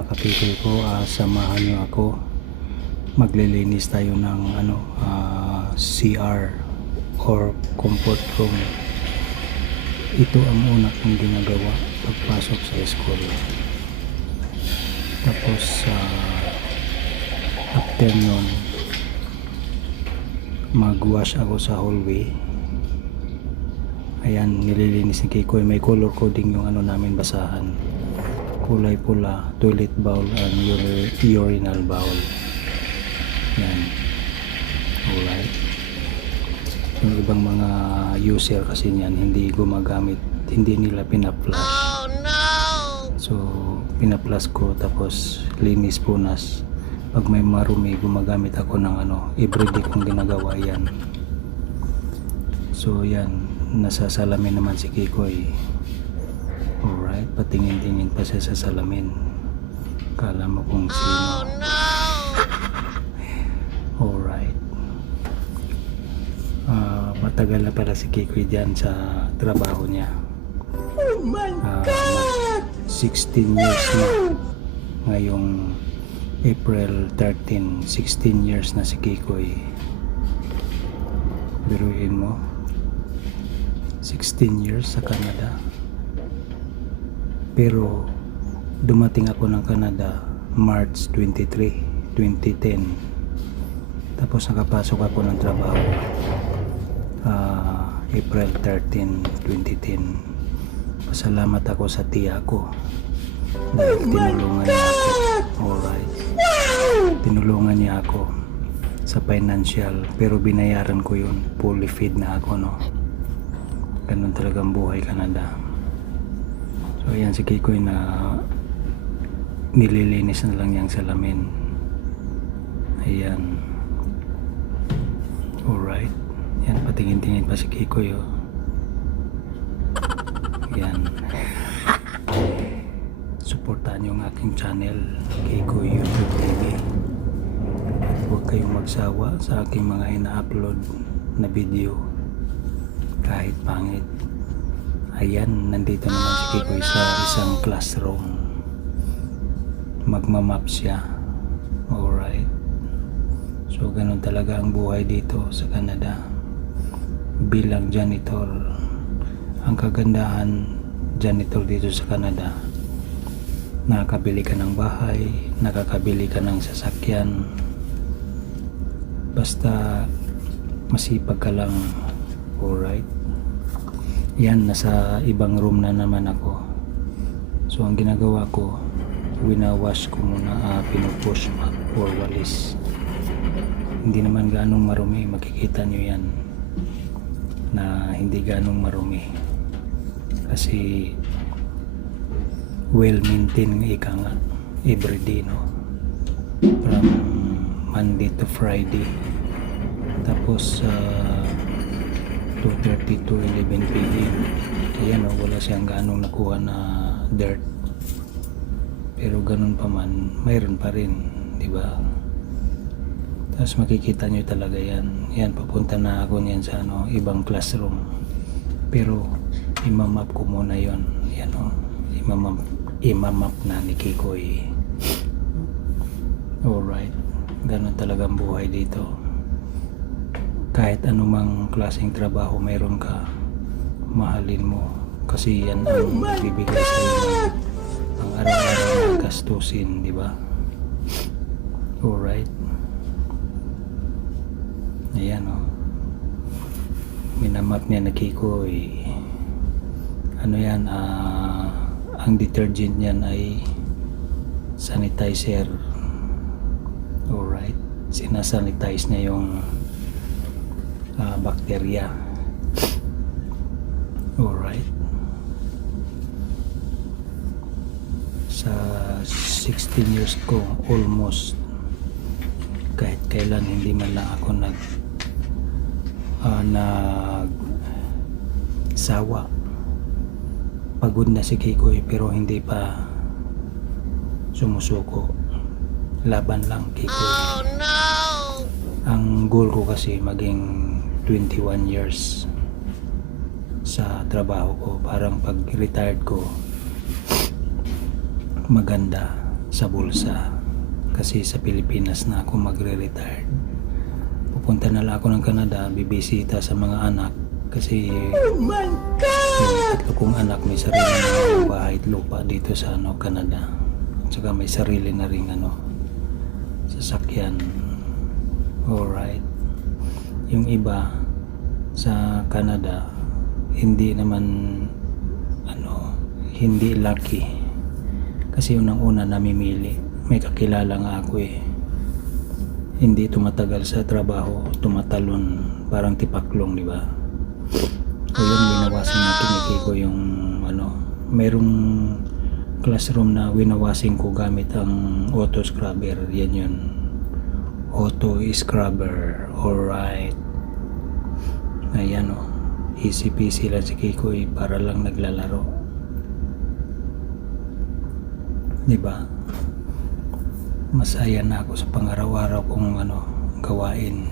mga kapikoy ko, samahan nyo ako. Maglilinis tayo ng CR or comfort room. Ito ang una kong ginagawa pagpasok sa school. Tapos after nun, mag-wash ako sa hallway. Ayan, nililinis ni Kikoy. May color coding yung namin basahan. Kulay pula, toilet bowl and urinal bowl. Yan. Alright. Yung ibang mga user kasi niyan hindi gumagamit, hindi nila pinaplush. Oh no! So pinaplush ko, tapos linis, punas. Pag may marumi, gumagamit ako ng everyday kong ginagawa yan. So yan, nasa salamin naman si Kikoy. Alright, patingin-tingin pa siya sa salamin. Kala mo kung sino. Oh no! Alright. Matagal na pala si Kikoy dyan sa trabaho niya. Oh my God! 16 years na. Ngayong April 13, 16 years na si Kikoy. Biruin mo, 16 years sa Canada. Pero dumating ako ng Canada March 23, 2010. Tapos nakapasok ako ng trabaho April 13, 2010. Pasalamat ako sa tiya ko dahil tinulungan niya ako. Alright. Tinulungan niya ako sa financial, pero binayaran ko yun. Fully feed na ako, no? Ganun talagang buhay Canada. So ayan si Kikoy na nililinis na lang yung salamin. Ayan. Alright. Yan, patingin-tingin pa si Kikoy, oh. Ayan. Suportahan yung aking channel, Kikoy YouTube TV. Huwag kayong magsawa sa aking mga ina-upload na video kahit pangit. Ayan, nandito naman si Kikoy sa isang classroom. Magmamap siya. Alright. So ganun talaga ang buhay dito sa Canada bilang janitor. Ang kagandahan janitor dito sa Canada, nakakabili ka ng bahay, nakakabili ka ng sasakyan, basta masipag ka lang. Alright. Yan, nasa ibang room na naman ako. So ang ginagawa ko, winawash ko muna, pinupush up or walis. Hindi naman ganong marumi, makikita nyo yan na hindi ganong marumi kasi well maintained ika nga everyday, no? From Monday to Friday. Tapos 2:30 to 11 PM. Ayan, oh, wala siyang ganong nakuha na dirt, pero ganun pa man, mayroon pa rin, di ba? Tapos makikita nyo talaga yan. Yan, papunta na ako niyan sa ibang classroom. Pero imamap ko muna yon. Yan, o. Imamap na ni Kikoy. Alright. Ganun talagang buhay dito. Kahit anumang klaseng trabaho mayroon ka, mahalin mo. Kasi yan ang bibigay sa iyo ang araw-araw na gastusin, di ba? Alright. Ayan, o. Minamap niya na Kikoy. Yan, ang detergent niyan ay sanitizer. Alright. Sinasanitize niya yung bakterya. Alright. Sa 16 years ko, almost, kahit kailan hindi man lang ako sawa. Pagod na si Kikoy pero hindi pa sumusuko. Laban lang, Kikoy. Oh no! Ang goal ko kasi maging 21 years sa trabaho ko. Parang pag retired ko, maganda. sa bulsa. Kasi sa Pilipinas na ako magre-retire. Pupunta na lang ako ng Canada, bibisita sa mga anak kasi yung tatlo kong anak may sarili na bahay at lupa dito sa Canada. At saka may sarili na ring sasakyan. Alright. Yung iba sa Canada hindi naman hindi lucky. Kasi unang-una namimili. May kakilala nga ako hindi tumatagal sa trabaho, tumatalon, parang tipaklong, di ba? O yun, winawasin natin ko yung mayroong classroom na winawasing ko gamit ang auto scrubber. Yan yun, auto scrubber. Alright. Ayan easy peasy lang si Kikoy, para lang naglalaro, di ba? Masaya na ako sa pangaraw-araw kong gawain.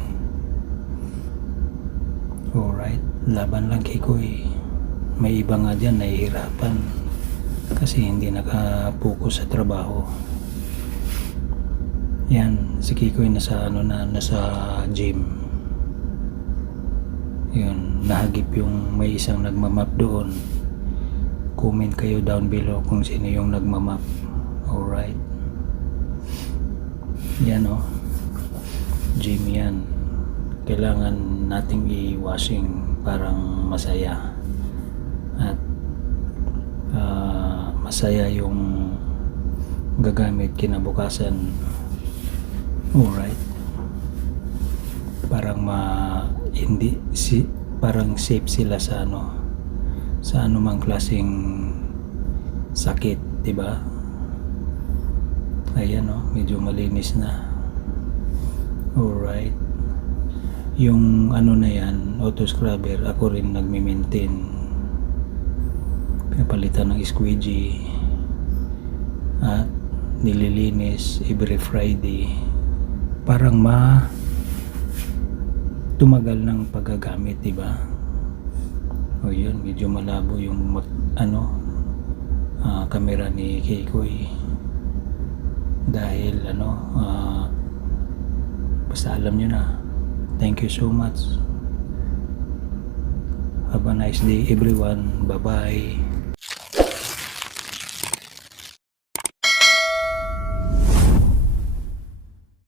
Alright, laban lang Kikoy. May iba nga dyan nahihirapan kasi hindi nakapokus sa trabaho. Yan, si Kikoy nasa gym. Yun, nahagip yung may isang nagmamap doon. Comment kayo down below kung sino yung nagmamap. Alright. Yan gym yan. Kailangan nating i-washing parang masaya. At masaya yung gagamit kinabukasan. Alright. Parang parang safe sila sa sa anumang klaseng sakit, diba? Ayan medyo malinis na. Alright. Yung na yan, auto scrubber, ako rin nagme-maintain. Pinapalitan ng squeegee at nililinis every Friday. Parang tumagal ng paggagamit, diba? O yun, medyo malabo yung camera ni Kikoy dahil basta alam nyo na. Thank you so much. Have a nice day everyone. Bye bye.